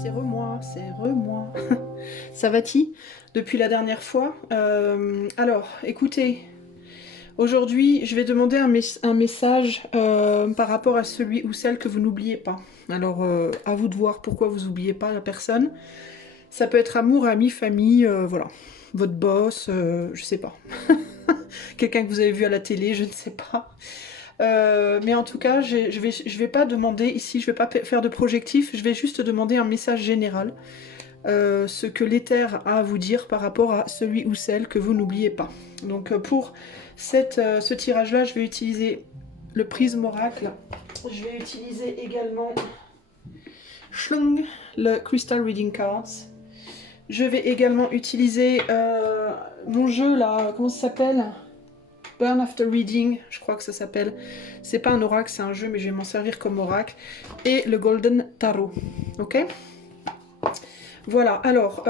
c'est re-moi, c'est re-moi. Ça va-t-il depuis la dernière fois? Alors, écoutez, aujourd'hui, je vais demander un message par rapport à celui ou celle que vous n'oubliez pas. Alors, à vous de voir pourquoi vous n'oubliez pas la personne. Ça peut être amour, ami, famille, voilà. Votre boss, je sais pas. Quelqu'un que vous avez vu à la télé, je ne sais pas. Mais en tout cas, je vais pas demander ici, je vais pas faire de projectif, je vais juste demander un message général. Ce que l'éther a à vous dire par rapport à celui ou celle que vous n'oubliez pas. Donc pour ce tirage-là, je vais utiliser le prisme oracle. Je vais utiliser également Schlung, le Crystal Reading Cards. Je vais également utiliser mon jeu là, comment ça s'appelle? Burn After Reading, je crois que ça s'appelle. C'est pas un oracle, c'est un jeu, mais je vais m'en servir comme oracle. Et le Golden Tarot. Ok? Voilà, alors,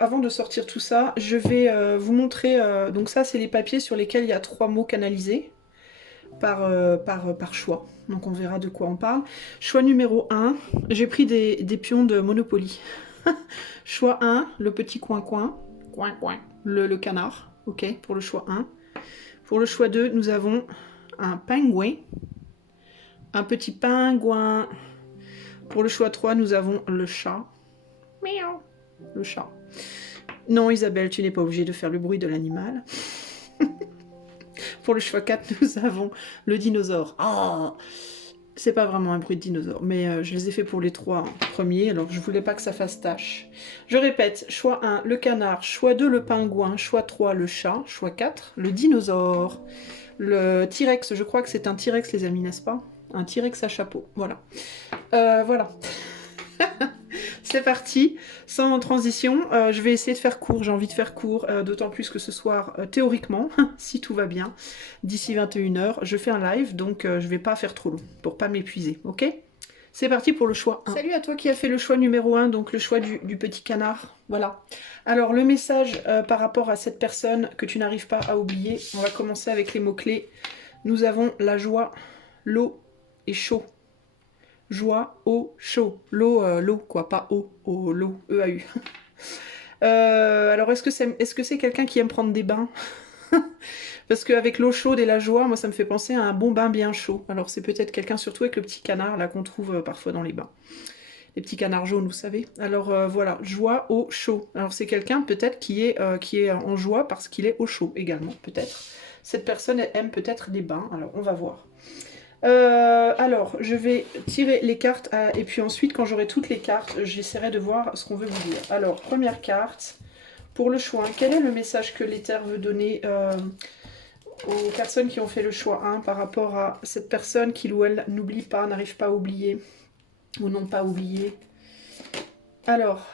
avant de sortir tout ça, je vais vous montrer... donc ça, c'est les papiers sur lesquels il y a 3 mots canalisés par choix. Donc on verra de quoi on parle. Choix numéro 1, j'ai pris des pions de Monopoly. Choix 1, le petit coin-coin, le canard, ok, pour le choix 1. Pour le choix 2, nous avons un pingouin, un petit pingouin. Pour le choix 3, nous avons le chat. Miaou. Le chat. Non, Isabelle, tu n'es pas obligée de faire le bruit de l'animal. Pour le choix 4, nous avons le dinosaure. Oh, c'est pas vraiment un bruit de dinosaure, mais je les ai fait pour les 3 premiers, alors je voulais pas que ça fasse tâche. Je répète, choix 1, le canard, choix 2, le pingouin, choix 3, le chat, choix 4, le dinosaure. Le T-Rex, je crois que c'est un T-Rex, les amis, n'est-ce pas? Un T-Rex à chapeau, voilà. Voilà. C'est parti, sans transition, je vais essayer de faire court, j'ai envie de faire court, d'autant plus que ce soir, théoriquement, si tout va bien, d'ici 21h, je fais un live, donc je vais pas faire trop long, pour pas m'épuiser, ok? C'est parti pour le choix 1. Salut à toi qui as fait le choix numéro 1, donc le choix du petit canard, voilà. Alors le message par rapport à cette personne que tu n'arrives pas à oublier, on va commencer avec les mots-clés. Nous avons la joie, l'eau et chaud. Joie, eau, chaud. L'eau, quoi, pas eau, l'eau, E-A-U. Alors, est-ce que c'est quelqu'un qui aime prendre des bains? Parce qu'avec l'eau chaude et la joie, moi, ça me fait penser à un bon bain bien chaud. Alors, c'est peut-être quelqu'un, surtout avec le petit canard, là, qu'on trouve parfois dans les bains. Les petits canards jaunes, vous savez. Alors, voilà, joie, eau, chaud. Alors, c'est quelqu'un, peut-être, qui est en joie parce qu'il est au chaud, également, peut-être. Cette personne aime peut-être les bains. Alors, on va voir. Alors, je vais tirer les cartes et puis ensuite, quand j'aurai toutes les cartes, j'essaierai de voir ce qu'on veut vous dire. Alors, première carte, pour le choix 1, quel est le message que l'éther veut donner aux personnes qui ont fait le choix 1 par rapport à cette personne qui ou elle n'oublie pas, n'arrive pas à oublier ou n'ont pas oublié? Alors,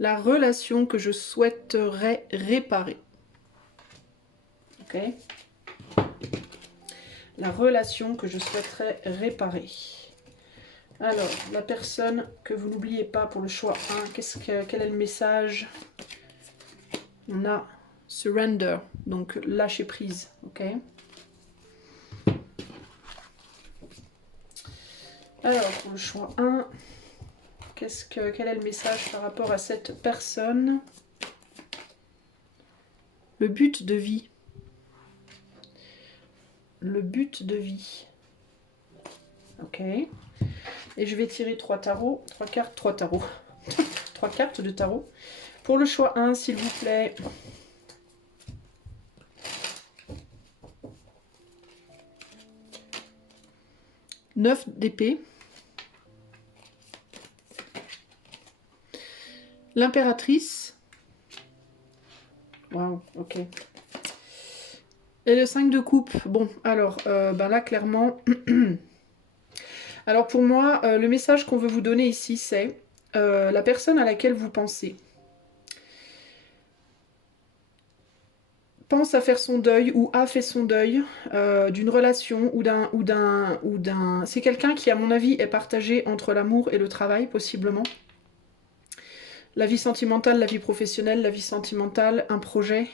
la relation que je souhaiterais réparer. Ok? La relation que je souhaiterais réparer. Alors, la personne que vous n'oubliez pas pour le choix 1, quel est le message? On a surrender, donc lâcher prise, ok? Alors, pour le choix 1, quel est le message par rapport à cette personne? Le but de vie. Le but de vie. Ok. Et je vais tirer 3 tarots, 3 cartes, 3 tarots. 3 cartes de tarot. Pour le choix 1, s'il vous plaît. Neuf d'épée. L'impératrice. Waouh, ok. Et le 5 de coupe. Bon, alors, ben là, clairement... Alors pour moi, le message qu'on veut vous donner ici, c'est la personne à laquelle vous pensez. Pense à faire son deuil ou a fait son deuil d'une relation ou d'un... C'est quelqu'un qui, à mon avis, est partagé entre l'amour et le travail, possiblement. La vie sentimentale, la vie professionnelle, la vie sentimentale, un projet.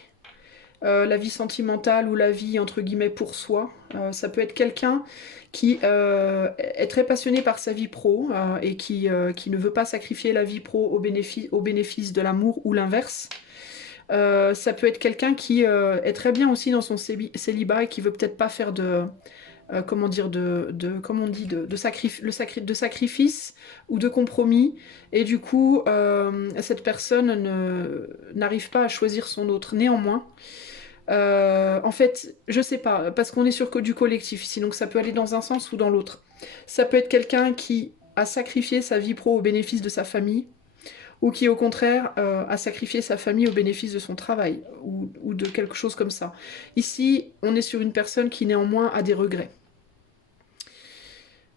la vie sentimentale ou la vie entre guillemets pour soi. Ça peut être quelqu'un qui est très passionné par sa vie pro et qui ne veut pas sacrifier la vie pro au bénéfice de l'amour ou l'inverse. Ça peut être quelqu'un qui est très bien aussi dans son célibat et qui veut peut-être pas faire comment dire, comme on dit, de sacrifice ou de compromis. Et du coup, cette personne n'arrive pas à choisir son autre. Néanmoins, en fait, je sais pas, parce qu'on est sur du collectif ici, donc ça peut aller dans un sens ou dans l'autre. Ça peut être quelqu'un qui a sacrifié sa vie pro au bénéfice de sa famille, ou qui au contraire a sacrifié sa famille au bénéfice de son travail, ou de quelque chose comme ça. Ici, on est sur une personne qui néanmoins a des regrets.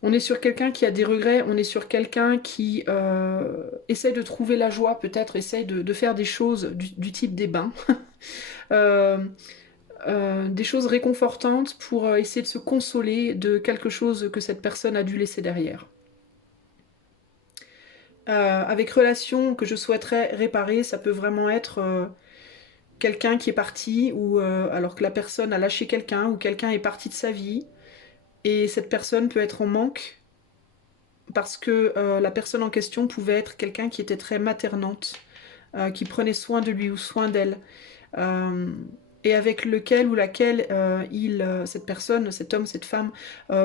On est sur quelqu'un qui a des regrets, on est sur quelqu'un qui essaye de trouver la joie, peut-être, essaye de faire des choses du type des bains. euh, des choses réconfortantes pour essayer de se consoler de quelque chose que cette personne a dû laisser derrière. Avec relation que je souhaiterais réparer, ça peut vraiment être quelqu'un qui est parti, ou alors que la personne a lâché quelqu'un, ou quelqu'un est parti de sa vie, et cette personne peut être en manque parce que la personne en question pouvait être quelqu'un qui était très maternante, qui prenait soin de lui ou soin d'elle, et avec lequel ou laquelle cette personne, cet homme, cette femme,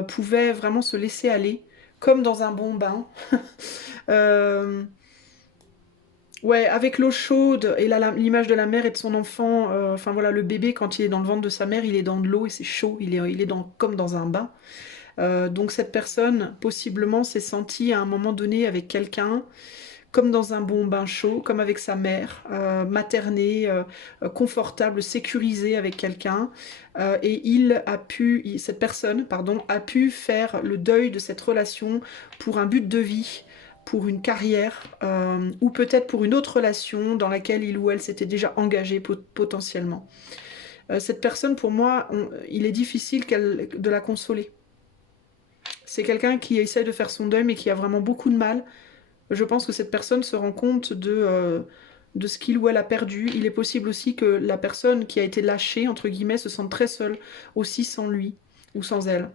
pouvait vraiment se laisser aller, comme dans un bon bain. Ouais, avec l'eau chaude et l'image de la mère et de son enfant, enfin voilà, le bébé quand il est dans le ventre de sa mère, il est dans de l'eau et c'est chaud, il est comme dans un bain. Donc cette personne, possiblement, s'est sentie à un moment donné avec quelqu'un, comme dans un bon bain chaud, comme avec sa mère, maternée, confortable, sécurisée avec quelqu'un. Et cette personne, pardon, a pu faire le deuil de cette relation pour un but de vie, pour une carrière, ou peut-être pour une autre relation dans laquelle il ou elle s'était déjà engagé potentiellement. Cette personne, pour moi, il est difficile de la consoler. C'est quelqu'un qui essaie de faire son deuil mais qui a vraiment beaucoup de mal. Je pense que cette personne se rend compte de ce qu'il ou elle a perdu. Il est possible aussi que la personne qui a été lâchée, entre guillemets, se sente très seule aussi sans lui ou sans elle.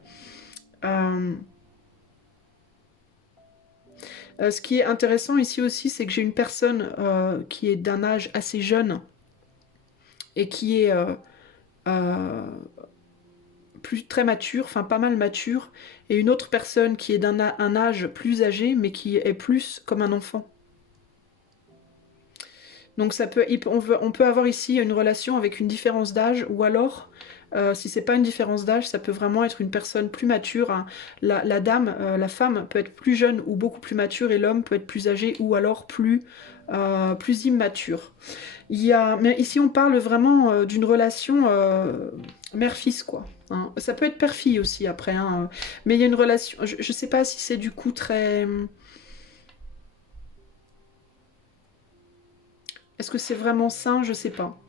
Ce qui est intéressant ici aussi, c'est que j'ai une personne qui est d'un âge assez jeune et qui est très mature, enfin pas mal mature, et une autre personne qui est d'un âge plus âgé, mais qui est plus comme un enfant. Donc on peut avoir ici une relation avec une différence d'âge, ou alors, si c'est pas une différence d'âge, ça peut vraiment être une personne plus mature, hein. La dame, la femme peut être plus jeune ou beaucoup plus mature, et l'homme peut être plus âgé ou alors plus immature. Mais ici on parle vraiment d'une relation mère-fils, quoi. Hein. Ça peut être père-fille aussi après, hein. Mais il y a une relation, je sais pas si c'est du coup très... Est-ce que c'est vraiment sain? Je sais pas.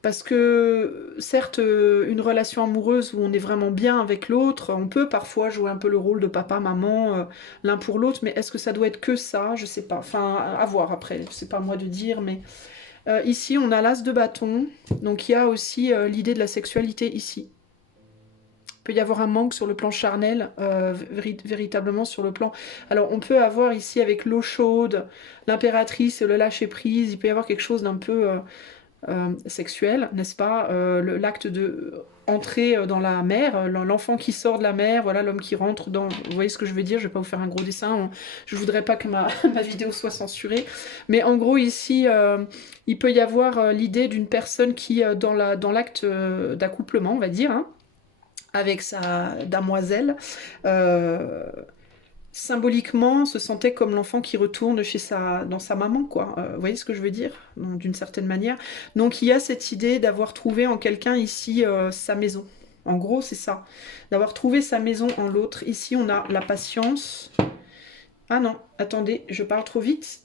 Parce que, certes, une relation amoureuse où on est vraiment bien avec l'autre, on peut parfois jouer un peu le rôle de papa, maman, l'un pour l'autre, mais est-ce que ça doit être que ça? Je sais pas. Enfin, à voir après, c'est pas à moi de dire, mais... ici, on a l'as de bâton, donc il y a aussi l'idée de la sexualité ici. Il peut y avoir un manque sur le plan charnel, véritablement sur le plan... Alors, on peut avoir ici, avec l'eau chaude, l'impératrice et le lâcher-prise, il peut y avoir quelque chose d'un peu... sexuel, n'est-ce pas? L'acte de entrer dans la mer, l'enfant qui sort de la mer, voilà, l'homme qui rentre dans... Vous voyez ce que je veux dire? Je vais pas vous faire un gros dessin, je voudrais pas que ma vidéo soit censurée, mais en gros ici, il peut y avoir l'idée d'une personne qui, dans l'acte d'accouplement, on va dire, hein, avec sa damoiselle, symboliquement se sentait comme l'enfant qui retourne dans sa maman, quoi. Vous voyez ce que je veux dire? D'une certaine manière. Donc il y a cette idée d'avoir trouvé en quelqu'un ici sa maison. En gros, c'est ça. D'avoir trouvé sa maison en l'autre. Ici, on a la patience. Ah non, attendez, je parle trop vite.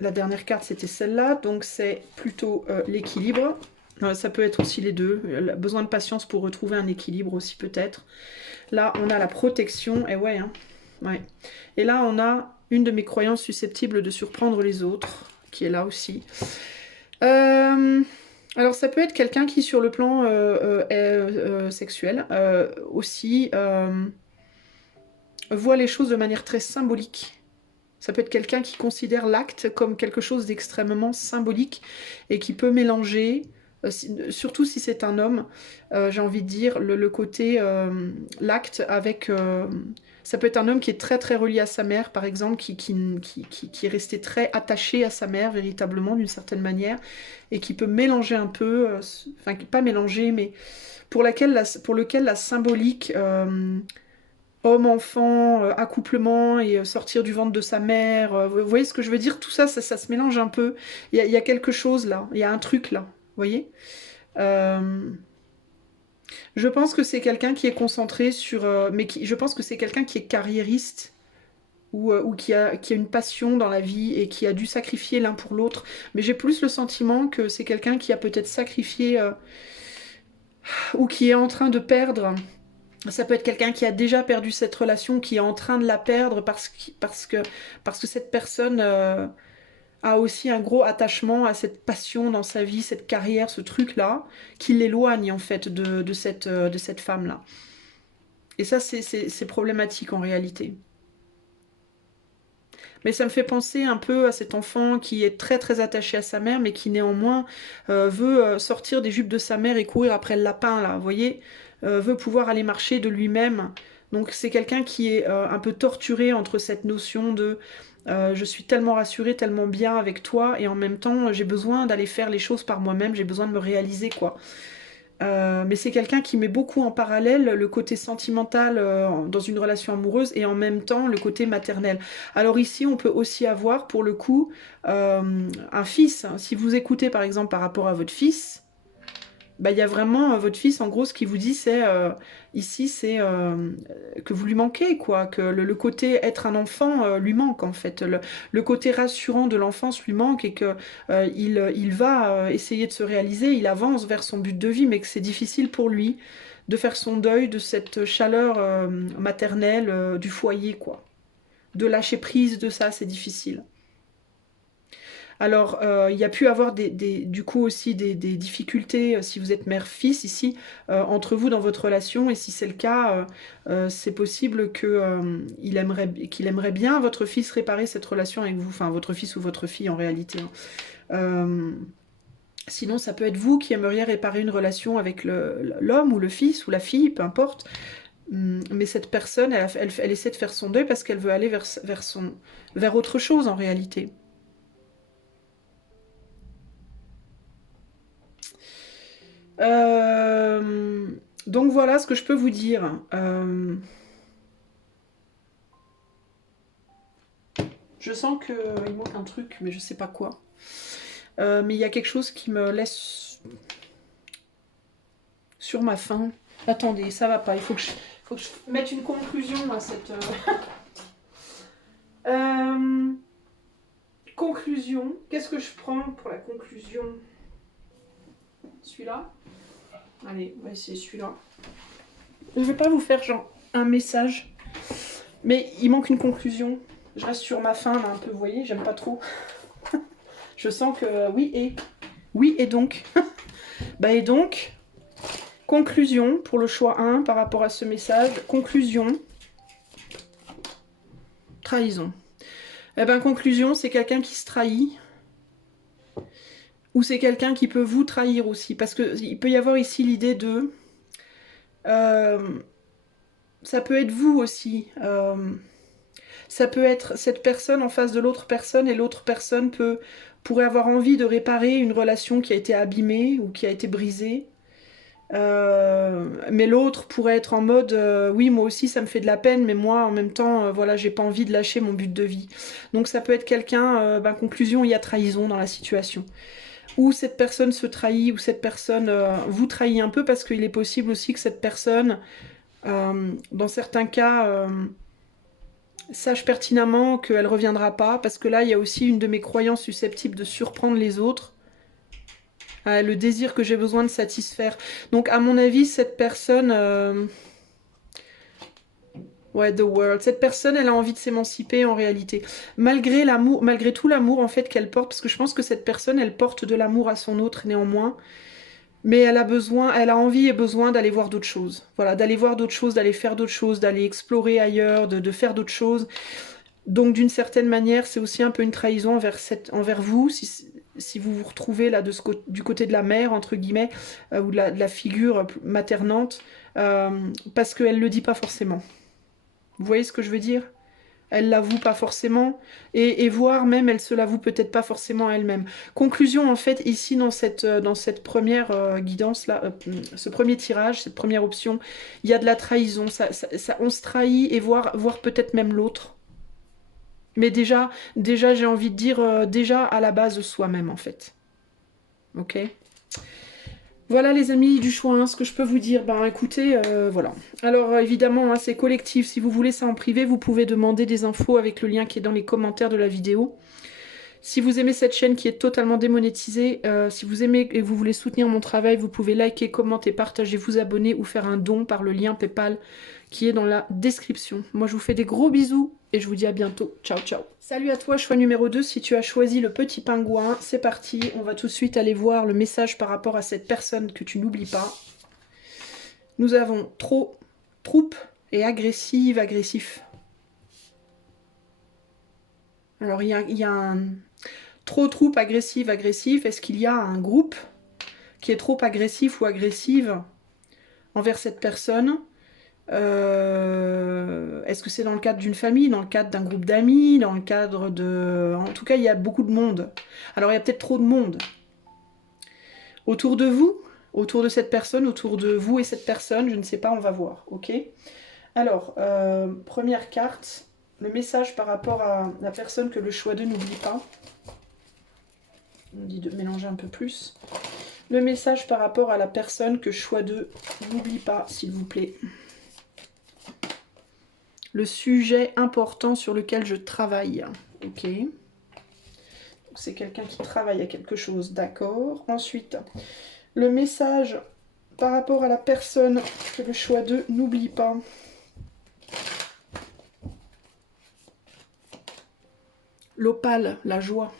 La dernière carte, c'était celle-là. Donc c'est plutôt l'équilibre. Ça peut être aussi les deux. Besoin de patience pour retrouver un équilibre aussi, peut-être. Là, on a la protection. Et ouais, hein. Ouais. Et là, on a une de mes croyances susceptibles de surprendre les autres, qui est là aussi. Alors ça peut être quelqu'un qui sur le plan sexuel aussi voit les choses de manière très symbolique. Ça peut être quelqu'un qui considère l'acte comme quelque chose d'extrêmement symbolique et qui peut mélanger, surtout si c'est un homme, j'ai envie de dire, le côté l'acte avec... ça peut être un homme qui est très très relié à sa mère, par exemple, qui est resté très attaché à sa mère, véritablement, d'une certaine manière, et qui peut mélanger un peu, enfin, pas mélanger, mais pour lequel la symbolique homme-enfant, accouplement et sortir du ventre de sa mère. Vous voyez ce que je veux dire? Tout ça, ça se mélange un peu. Il y a quelque chose là, il y a un truc là. Vous voyez? Euh, je pense que c'est quelqu'un qui est concentré sur... je pense que c'est quelqu'un qui est carriériste ou qui a une passion dans la vie et qui a dû sacrifier l'un pour l'autre. Mais j'ai plus le sentiment que c'est quelqu'un qui a peut-être sacrifié ou qui est en train de perdre. Ça peut être quelqu'un qui a déjà perdu cette relation, qui est en train de la perdre parce que cette personne a aussi un gros attachement à cette passion dans sa vie, cette carrière, ce truc-là, qui l'éloigne en fait de cette femme-là. Et ça, c'est problématique en réalité. Mais ça me fait penser un peu à cet enfant qui est très très attaché à sa mère, mais qui néanmoins veut sortir des jupes de sa mère et courir après le lapin, là, vous voyez, veut pouvoir aller marcher de lui-même. Donc c'est quelqu'un qui est un peu torturé entre cette notion de je suis tellement rassurée, tellement bien avec toi, et en même temps j'ai besoin d'aller faire les choses par moi-même, j'ai besoin de me réaliser, quoi. Mais c'est quelqu'un qui met beaucoup en parallèle le côté sentimental dans une relation amoureuse et en même temps le côté maternel. Alors ici, on peut aussi avoir pour le coup un fils. Si vous écoutez par exemple par rapport à votre fils, bah, il y a vraiment votre fils en gros ce qu'il vous dit c'est ici c'est que vous lui manquez quoi, que le côté être un enfant lui manque en fait, le côté rassurant de l'enfance lui manque et que il va essayer de se réaliser, il avance vers son but de vie mais que c'est difficile pour lui de faire son deuil de cette chaleur maternelle du foyer quoi, de lâcher prise de ça c'est difficile. Alors, il y a pu avoir du coup aussi des difficultés si vous êtes mère-fils ici entre vous dans votre relation et si c'est le cas, c'est possible que, qu'il aimerait bien votre fils réparer cette relation avec vous, enfin votre fils ou votre fille en réalité, hein. Euh, Sinon, ça peut être vous qui aimeriez réparer une relation avec l'homme ou le fils ou la fille, peu importe. Mais cette personne, elle essaie de faire son deuil parce qu'elle veut aller vers autre chose en réalité. Euh, donc voilà ce que je peux vous dire. Je sens qu'il manque un truc, mais je sais pas quoi. Mais il y a quelque chose qui me laisse sur ma faim. Attendez, ça va pas. Faut que je mette une conclusion à cette. Euh, conclusion. Qu'est-ce que je prends pour la conclusion? Celui-là. Allez, on va essayer celui-là. Je vais pas vous faire genre un message, mais il manque une conclusion. Je reste sur ma faim là un peu, vous voyez, j'aime pas trop. Je sens que oui et donc. Bah et donc, conclusion pour le choix 1 par rapport à ce message. Conclusion, trahison. Eh ben conclusion, c'est quelqu'un qui se trahit. Ou c'est quelqu'un qui peut vous trahir aussi. Parce qu'il peut y avoir ici l'idée de... euh, ça peut être vous aussi. Ça peut être cette personne en face de l'autre personne et l'autre personne pourrait avoir envie de réparer une relation qui a été abîmée ou qui a été brisée. Mais l'autre pourrait être en mode oui moi aussi ça me fait de la peine mais moi en même temps voilà j'ai pas envie de lâcher mon but de vie. Donc ça peut être quelqu'un, conclusion il y a trahison dans la situation. Ou cette personne se trahit ou cette personne vous trahit un peu parce qu'il est possible aussi que cette personne dans certains cas sache pertinemment qu'elle reviendra pas parce que là il y a aussi une de mes croyances susceptibles de surprendre les autres. Le désir que j'ai besoin de satisfaire. Donc à mon avis, cette personne Ouais, the world. Cette personne, elle a envie de s'émanciper en réalité. Malgré l'amour, malgré tout l'amour en fait qu'elle porte, parce que je pense que cette personne, elle porte de l'amour à son autre néanmoins. Mais elle a besoin, elle a envie et besoin d'aller voir d'autres choses. Voilà, d'aller voir d'autres choses, d'aller faire d'autres choses, d'aller explorer ailleurs, de faire d'autres choses. Donc d'une certaine manière, c'est aussi un peu une trahison envers vous, si vous vous retrouvez là du côté de la mère, entre guillemets, ou de la figure maternante, parce qu'elle ne le dit pas forcément. Vous voyez ce que je veux dire? Elle l'avoue pas forcément, et voire même elle se l'avoue peut-être pas forcément à elle-même. Conclusion en fait ici dans cette première guidance là, ce premier tirage, cette première option, il y a de la trahison, on se trahit et voire peut-être même l'autre. Mais déjà j'ai envie de dire déjà à la base soi-même en fait. Ok? Voilà les amis du choix, hein, ce que je peux vous dire. Ben écoutez, voilà. Alors évidemment, hein, c'est collectif. Si vous voulez ça en privé, vous pouvez demander des infos avec le lien qui est dans les commentaires de la vidéo. Si vous aimez cette chaîne qui est totalement démonétisée, si vous aimez et vous voulez soutenir mon travail, vous pouvez liker, commenter, partager, vous abonner ou faire un don par le lien PayPal qui est dans la description. Moi je vous fais des gros bisous et je vous dis à bientôt. Ciao ciao. Salut à toi, choix numéro 2, si tu as choisi le petit pingouin, c'est parti. On va tout de suite aller voir le message par rapport à cette personne que tu n'oublies pas. Nous avons trop, troupe et agressive, agressif. Alors il y a un... Trop troupe, agressive, agressif. Est-ce qu'il y a un groupe qui est trop agressif ou agressive envers cette personne? Est-ce que c'est dans le cadre d'une famille, dans le cadre d'un groupe d'amis, dans le cadre de... En tout cas, il y a beaucoup de monde. Alors, il y a peut-être trop de monde. Autour de vous, autour de cette personne, autour de vous et cette personne, je ne sais pas, on va voir, ok? Alors, première carte, le message par rapport à la personne que le choix d'eux n'oublie pas. On dit de mélanger un peu plus. Le message par rapport à la personne que choix d'eux n'oublie pas, s'il vous plaît. Le sujet important sur lequel je travaille. Ok. C'est quelqu'un qui travaille à quelque chose, d'accord. Ensuite, le message par rapport à la personne que le choix d'eux n'oublie pas. L'opale, la joie.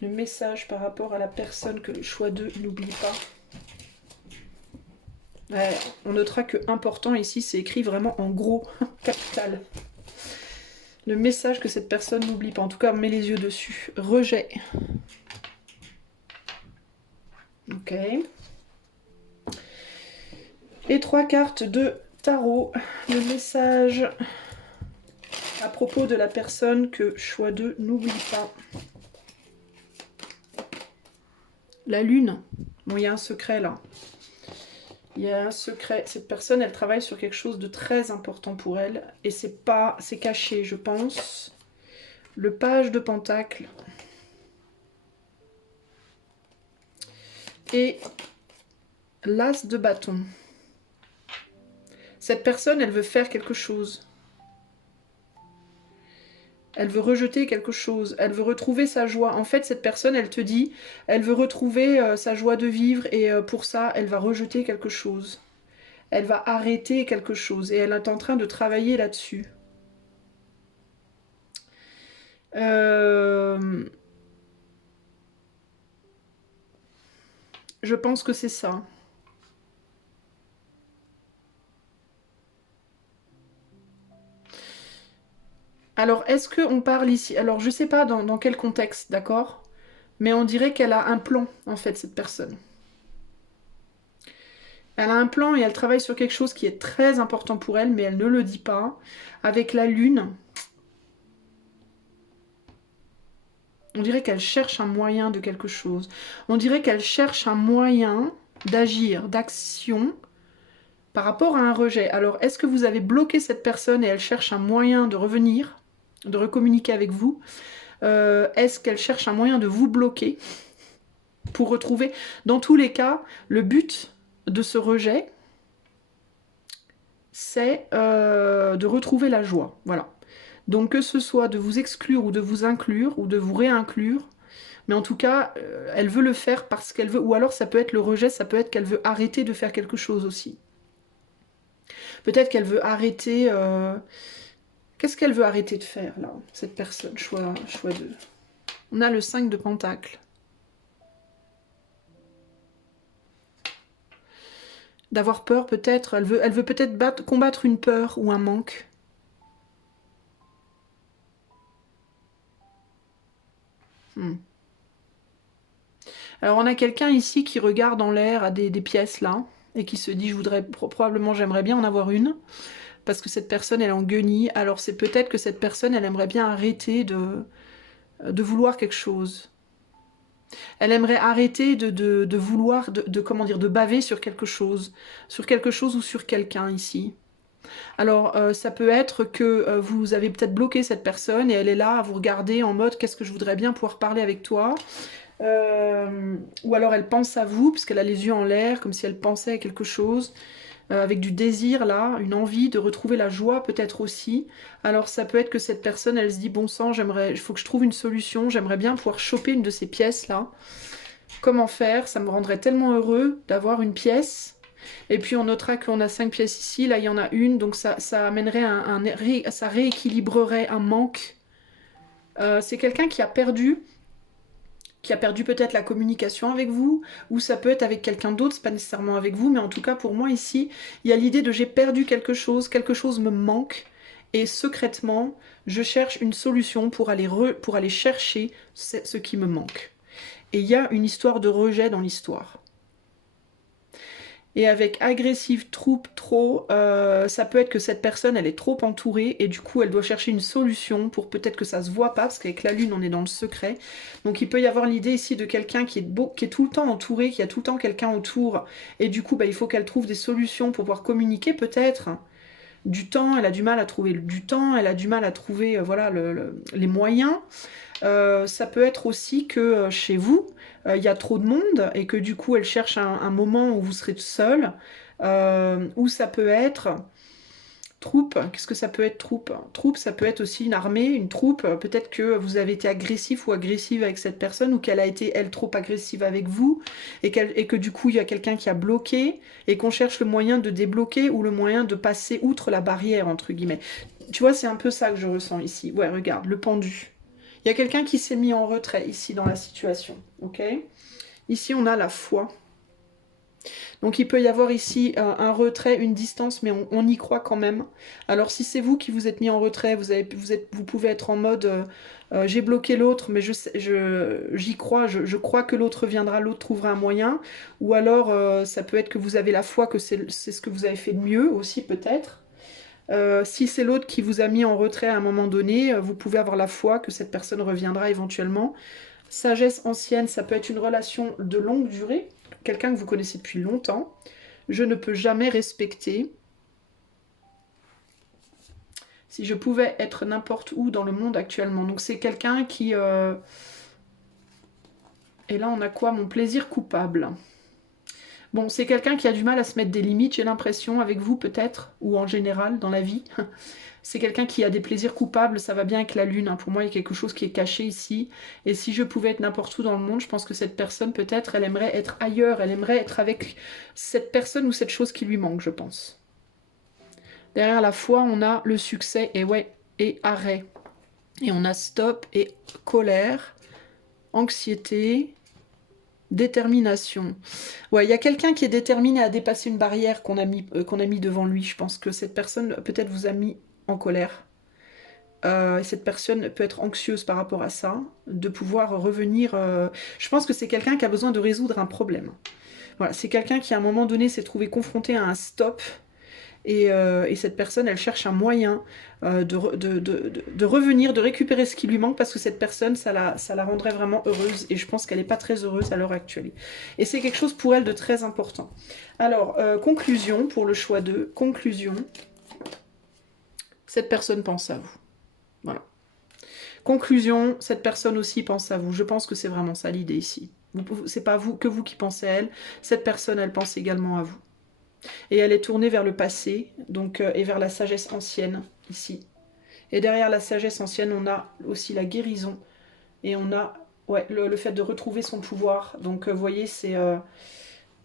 Le message par rapport à la personne que le choix d'eux n'oublie pas. Ouais, on notera que important ici, c'est écrit vraiment en gros, capital. Le message que cette personne n'oublie pas. En tout cas, on met les yeux dessus. Rejet. Ok. Et 3 cartes de tarot. Le message à propos de la personne que choix d'eux n'oublie pas. La lune. Bon, il y a un secret là. Il y a un secret. Cette personne, elle travaille sur quelque chose de très important pour elle. Et c'est caché, je pense. Le page de pentacle. Et l'as de bâton. Cette personne, elle veut faire quelque chose. Elle veut rejeter quelque chose. Elle veut retrouver sa joie. En fait, cette personne, elle te dit, elle veut retrouver sa joie de vivre. Et pour ça, elle va rejeter quelque chose. Elle va arrêter quelque chose. Et elle est en train de travailler là-dessus. Je pense que c'est ça. Alors, est-ce qu'on parle ici? Alors, je sais pas dans quel contexte, d'accord? Mais on dirait qu'elle a un plan, en fait, cette personne. Elle a un plan et elle travaille sur quelque chose qui est très important pour elle, mais elle ne le dit pas. Avec la lune, on dirait qu'elle cherche un moyen de quelque chose. On dirait qu'elle cherche un moyen d'agir, d'action, par rapport à un rejet. Alors, est-ce que vous avez bloqué cette personne et elle cherche un moyen de revenir, de recommuniquer avec vous? Est-ce qu'elle cherche un moyen de vous bloquer pour retrouver... Dans tous les cas, le but de ce rejet, c'est de retrouver la joie. Voilà. Donc que ce soit de vous exclure ou de vous inclure ou de vous réinclure, mais en tout cas, elle veut le faire parce qu'elle veut, ou alors ça peut être le rejet, ça peut être qu'elle veut arrêter de faire quelque chose aussi. Peut-être qu'elle veut arrêter... Qu'est-ce qu'elle veut arrêter de faire, là, cette personne? Choix 2. On a le 5 de Pentacle. D'avoir peur, peut-être. Elle veut peut-être combattre une peur ou un manque. Alors, on a quelqu'un ici qui regarde en l'air à des pièces, là, et qui se dit, probablement, j'aimerais bien en avoir une. Parce que cette personne, elle est en guenille. Alors, c'est peut-être que cette personne, elle aimerait bien arrêter de vouloir quelque chose. Elle aimerait arrêter de vouloir, comment dire, de baver sur quelque chose ou sur quelqu'un ici. Alors, ça peut être que vous avez peut-être bloqué cette personne et elle est là à vous regarder en mode qu'est-ce que je voudrais bien pouvoir parler avec toi. Ou alors elle pense à vous, puisqu'elle a les yeux en l'air, comme si elle pensait à quelque chose. Avec du désir là, une envie de retrouver la joie peut-être aussi. Alors ça peut être que cette personne, elle se dit bon sang, il faut que je trouve une solution, j'aimerais bien pouvoir choper une de ces pièces là. Comment faire? Ça me rendrait tellement heureux d'avoir une pièce. Et puis on notera qu'on a 5 pièces ici, là il y en a une, donc ça amènerait ça rééquilibrerait un manque. C'est quelqu'un qui a perdu peut-être la communication avec vous, ou ça peut être avec quelqu'un d'autre, c'est pas nécessairement avec vous, mais en tout cas pour moi ici, il y a l'idée de j'ai perdu quelque chose me manque, et secrètement, je cherche une solution pour aller chercher ce qui me manque. Et il y a une histoire de rejet dans l'histoire. Et avec agressive, troupe, trop, ça peut être que cette personne, elle est trop entourée et du coup, elle doit chercher une solution pour peut-être que ça se voit pas, parce qu'avec la lune, on est dans le secret. Donc, il peut y avoir l'idée ici de quelqu'un qui est tout le temps entouré, qui a tout le temps quelqu'un autour. Et du coup, bah, il faut qu'elle trouve des solutions pour pouvoir communiquer peut-être. Du temps, elle a du mal à trouver du temps, elle a du mal à trouver voilà, les moyens. Ça peut être aussi que chez vous, il y a trop de monde et que du coup, elle cherche un moment où vous serez seul. Ou ça peut être troupe. Qu'est-ce que ça peut être troupe? Troupe, ça peut être aussi une armée, une troupe. Peut-être que vous avez été agressif ou agressive avec cette personne ou qu'elle a été, elle, trop agressive avec vous et que du coup, il y a quelqu'un qui a bloqué et qu'on cherche le moyen de débloquer ou le moyen de passer outre la barrière, entre guillemets. Tu vois, c'est un peu ça que je ressens ici. Ouais, regarde, le pendu. Il y a quelqu'un qui s'est mis en retrait ici dans la situation, ok? Ici, on a la foi. Donc, il peut y avoir ici un retrait, une distance, mais on y croit quand même. Alors, si c'est vous qui vous êtes mis en retrait, vous pouvez être en mode j'ai bloqué l'autre, mais j'y crois, je crois que l'autre viendra, l'autre trouvera un moyen. Ou alors, ça peut être que vous avez la foi que c'est ce que vous avez fait de mieux aussi, peut-être. Si c'est l'autre qui vous a mis en retrait à un moment donné, vous pouvez avoir la foi que cette personne reviendra éventuellement. Sagesse ancienne, ça peut être une relation de longue durée, quelqu'un que vous connaissez depuis longtemps. Je ne peux jamais respecter. Si je pouvais être n'importe où dans le monde actuellement. Donc c'est quelqu'un qui... Et là on a quoi? Mon plaisir coupable. Bon, c'est quelqu'un qui a du mal à se mettre des limites, j'ai l'impression, avec vous peut-être, ou en général dans la vie. C'est quelqu'un qui a des plaisirs coupables, ça va bien avec la lune. Hein. Pour moi, il y a quelque chose qui est caché ici. Et si je pouvais être n'importe où dans le monde, je pense que cette personne, peut-être, elle aimerait être ailleurs. Elle aimerait être avec cette personne ou cette chose qui lui manque, je pense. Derrière la foi, on a le succès et ouais, et arrêt. Et on a stop et colère, anxiété, détermination. Ouais, il y a quelqu'un qui est déterminé à dépasser une barrière qu'on a mis devant lui. Je pense que cette personne, peut-être, vous a mis en colère. Cette personne peut être anxieuse par rapport à ça, de pouvoir revenir... Je pense que c'est quelqu'un qui a besoin de résoudre un problème. Voilà, c'est quelqu'un qui à un moment donné s'est trouvé confronté à un stop, et cette personne, elle cherche un moyen de revenir, de récupérer ce qui lui manque, parce que cette personne, ça la rendrait vraiment heureuse, et je pense qu'elle n'est pas très heureuse à l'heure actuelle. Et c'est quelque chose pour elle de très important. Alors, conclusion, pour le choix 2, conclusion, cette personne pense à vous. Voilà. Conclusion, cette personne aussi pense à vous. Je pense que c'est vraiment ça l'idée ici. C'est pas vous qui pensez à elle. Cette personne, elle pense également à vous. Et elle est tournée vers le passé, donc, et vers la sagesse ancienne, ici. Et derrière la sagesse ancienne, on a aussi la guérison. Et on a ouais, le fait de retrouver son pouvoir. Donc, vous voyez, c'est...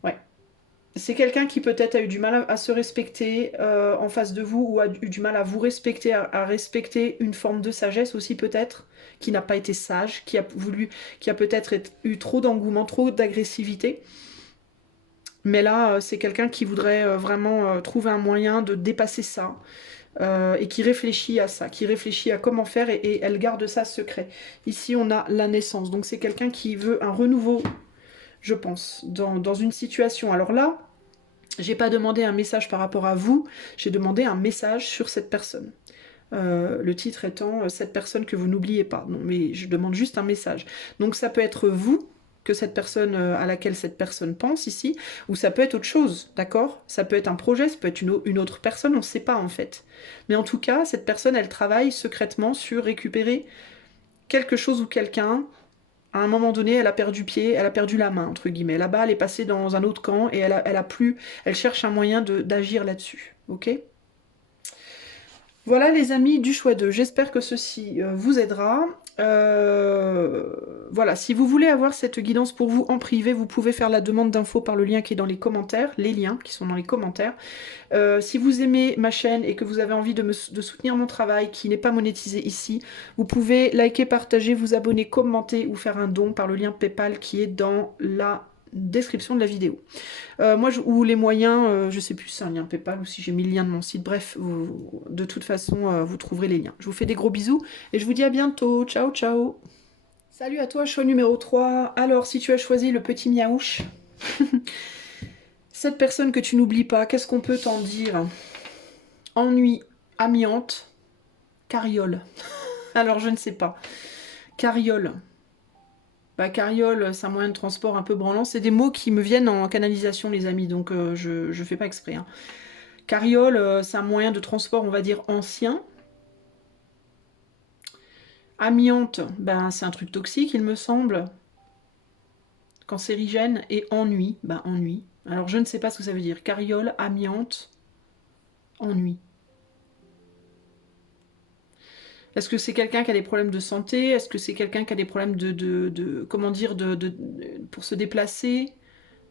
ouais. C'est quelqu'un qui peut-être a eu du mal à se respecter en face de vous, ou a eu du mal à vous respecter, à respecter une forme de sagesse aussi peut-être, qui n'a pas été sage, qui a peut-être eu trop d'engouement, trop d'agressivité. Mais là, c'est quelqu'un qui voudrait vraiment trouver un moyen de dépasser ça, et qui réfléchit à ça, qui réfléchit à comment faire, et elle garde ça secret. Ici, on a la naissance, donc c'est quelqu'un qui veut un renouveau, je pense, dans une situation. Alors là, j'ai pas demandé un message par rapport à vous, j'ai demandé un message sur cette personne. Le titre étant cette personne que vous n'oubliez pas. Non, mais je demande juste un message. Donc ça peut être vous, que cette personne à laquelle cette personne pense ici, ou ça peut être autre chose, d'accord? Ça peut être un projet, ça peut être une autre personne, on ne sait pas en fait. Mais en tout cas, cette personne, elle travaille secrètement sur récupérer quelque chose ou quelqu'un. À un moment donné, elle a perdu pied, elle a perdu la main, entre guillemets. Là-bas, elle est passée dans un autre camp et elle cherche un moyen d'agir là-dessus, ok? Voilà les amis du choix 2, j'espère que ceci vous aidera. Voilà, si vous voulez avoir cette guidance pour vous en privé, vous pouvez faire la demande d'infos par le lien qui est dans les commentaires, les liens qui sont dans les commentaires. Si vous aimez ma chaîne et que vous avez envie de soutenir mon travail qui n'est pas monétisé ici, vous pouvez liker, partager, vous abonner, commenter ou faire un don par le lien PayPal qui est dans la description de la vidéo. Ou les moyens, je sais plus si c'est un lien PayPal ou si j'ai mis le lien de mon site, bref, de toute façon, vous trouverez les liens. Je vous fais des gros bisous et je vous dis à bientôt. Ciao, ciao. Salut à toi, choix numéro 3. Alors, si tu as choisi le petit miaouche, cette personne que tu n'oublies pas, qu'est-ce qu'on peut t'en dire? Ennui, amiante, carriole. Alors, je ne sais pas. Carriole. Bah, carriole, c'est un moyen de transport un peu branlant. C'est des mots qui me viennent en canalisation, les amis, donc je fais pas exprès. Hein. Carriole, c'est un moyen de transport, on va dire, ancien. Amiante, ben, c'est un truc toxique, il me semble. Cancérigène. Et ennui, ben, ennui. Alors, je ne sais pas ce que ça veut dire. Carriole, amiante, ennui. Est-ce que c'est quelqu'un qui a des problèmes de santé? Est-ce que c'est quelqu'un qui a des problèmes comment dire, pour se déplacer?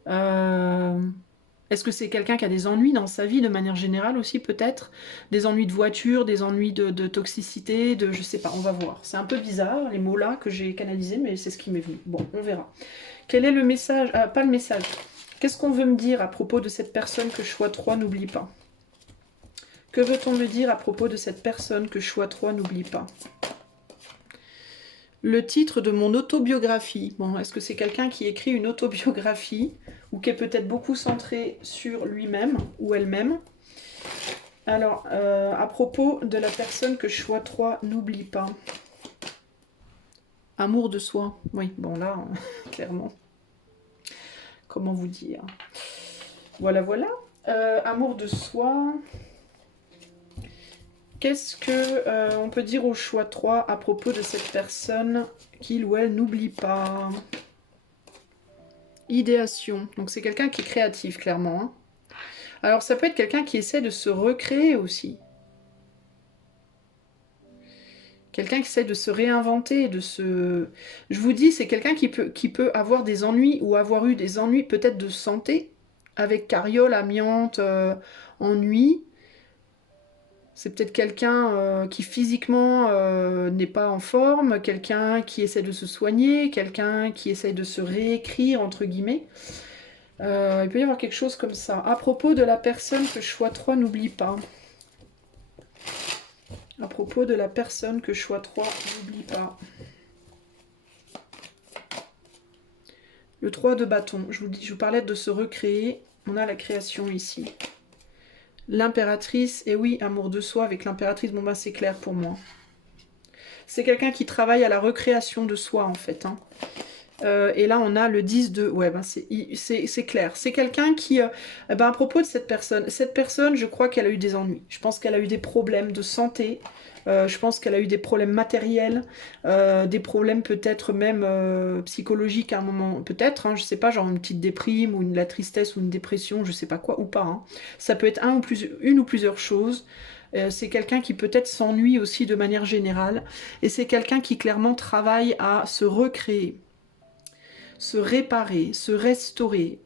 Est-ce que c'est quelqu'un qui a des ennuis dans sa vie de manière générale aussi peut-être? Des ennuis de voiture, des ennuis de toxicité, je sais pas, on va voir. C'est un peu bizarre les mots là que j'ai canalisés, mais c'est ce qui m'est venu. Bon, on verra. Quel est le message? Ah, pas le message. Qu'est-ce qu'on veut me dire à propos de cette personne que choix 3 n'oublie pas? Que veut-on me dire à propos de cette personne que choix 3 n'oublie pas? Le titre de mon autobiographie. Bon, est-ce que c'est quelqu'un qui écrit une autobiographie ou qui est peut-être beaucoup centré sur lui-même ou elle-même? Alors, à propos de la personne que choix 3 n'oublie pas. Amour de soi. Oui, bon là, clairement. Comment vous dire? Voilà, voilà. Amour de soi. Qu'est-ce que on peut dire au choix 3 à propos de cette personne qu'il ou elle n'oublie pas? Idéation. Donc c'est quelqu'un qui est créatif, clairement. Hein. Alors ça peut être quelqu'un qui essaie de se recréer aussi. Quelqu'un qui essaie de se réinventer, de se... Je vous dis, c'est quelqu'un qui peut avoir des ennuis ou avoir eu des ennuis peut-être de santé, avec carriole, amiante, ennui. C'est peut-être quelqu'un qui physiquement n'est pas en forme, quelqu'un qui essaie de se soigner, quelqu'un qui essaie de se réécrire, entre guillemets. Il peut y avoir quelque chose comme ça. À propos de la personne que choix 3 n'oublie pas. À propos de la personne que choix 3 n'oublie pas. Le 3 de bâton. Je vous parlais de se recréer. On a la création ici. L'impératrice, et oui, amour de soi avec l'impératrice, bon bah c'est clair pour moi. C'est quelqu'un qui travaille à la recréation de soi en fait. Hein. Et là on a le 10 de... Ouais, ben c'est clair. C'est quelqu'un qui... ben, à propos de cette personne, je crois qu'elle a eu des ennuis. Je pense qu'elle a eu des problèmes de santé. Je pense qu'elle a eu des problèmes matériels, des problèmes peut-être même psychologiques à un moment, peut-être, hein, je sais pas, genre une petite déprime, ou la tristesse, ou une dépression, je sais pas quoi, ou pas. Hein. Ça peut être une ou plusieurs choses. C'est quelqu'un qui peut-être s'ennuie aussi de manière générale. Et c'est quelqu'un qui clairement travaille à se recréer. se réparer, se restaurer,